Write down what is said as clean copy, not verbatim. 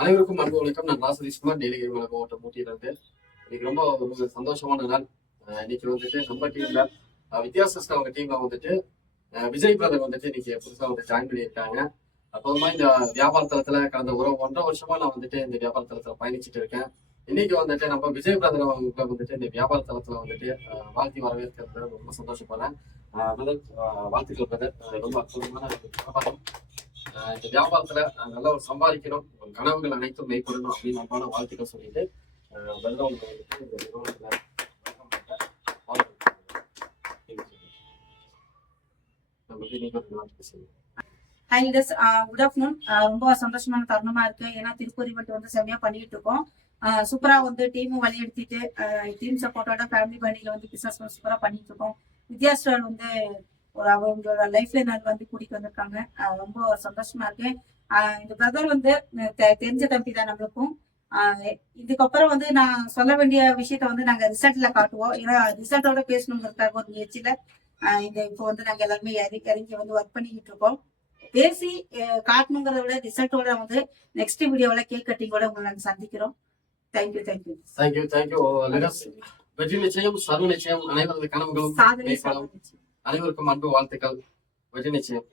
அனைவருக்கும் அன்பு வணக்கம். நான் ராசதீஷ்குமார், நீலகிரி மாவட்டம் ஊட்டியிலிருந்து. இன்னைக்கு ரொம்ப ஒரு சந்தோஷமான நாள். இன்னைக்கு வந்துட்டு நம்ம டீம்ல வித்தியாசஸ்ட் அவங்க டீம்ல வந்துட்டு விஜய் பிரதர் வந்துட்டு இன்னைக்கு புதுசா வந்து ஜாயின் பண்ணியிருக்காங்க. அப்போதுமா இந்த வியாபார தளத்துல கடந்த 1.5 வருஷமா நான் வந்துட்டு இந்த வியாபார தளத்துல பயணிச்சுட்டு இருக்கேன். இன்னைக்கு வந்துட்டு நம்ம விஜய் பிரதர் அவங்க வந்துட்டு இந்த வியாபார தளத்துல வந்துட்டு வாழ்த்தி வரவேற்கிறது ரொம்ப சந்தோஷப்படுறேன். வாழ்த்துக்கள் பிரதர். ரொம்ப அற்புதமான வியாபாரம். இந்த வியாபாரத்துல நல்லா ஒரு சம்பாதிக்கணும், கனவுகள் அனைத்தும் மெய்ப்படணும் அப்படின்னு அன்பான வாழ்த்துக்கள் சொல்லிட்டு ஹாய் லீடர்ஸ், குட் ஆஃப்டர்நூன். ரொம்ப சந்தோஷமான தருணமா இருக்கு. ஏன்னா திருப்பூர் ஈவெண்ட் வந்து செம்மையா பண்ணிட்டு இருக்கோம். சூப்பரா வந்து டீமும் வழி எடுத்துட்டு டீம் சப்போர்ட்டோட ஃபேமிலி பண்டிகைல வந்து பிசினஸ் சூப்பரா பண்ணிட்டு இருக்கோம். வித்யாஸ்டர் வந்து அவங்களோட லைஃப்ல நான் வந்து கூட்டிட்டு வந்திருக்காங்க. ரொம்ப சந்தோஷமா இருக்கு. இந்த பிரதர் வந்து தெரிஞ்ச தம்பி தான் நம்மளுக்கும். இதுக்கப்புறம் வந்து நான் சொல்ல வேண்டிய விஷயத்த வந்து நாங்க ரிசல்ட்ல காட்டுவோம். ஏன்னா ரிசல்ட்டோட பேசணுங்கிறதுக்காக ஒரு முயற்சியில இப்போ வந்து நாங்க எல்லாருமே இறங்கி வந்து ஒர்க் பண்ணிக்கிட்டு இருக்கோம். பேசி காட்டணுங்கிறத விட ரிசல்ட்டோட வந்து நெக்ஸ்ட் வீடியோவில் கேக் கட்டிங்கோட உங்களை நாங்கள் சந்திக்கிறோம். Thank you thank you thank you thank you. வெற்றி நிச்சயம், சர்வ நிச்சயம், அனைவரது கனவுகளும் அனைவருக்கும் அன்பு வாழ்த்துக்கள். வெற்றி நிச்சயம்.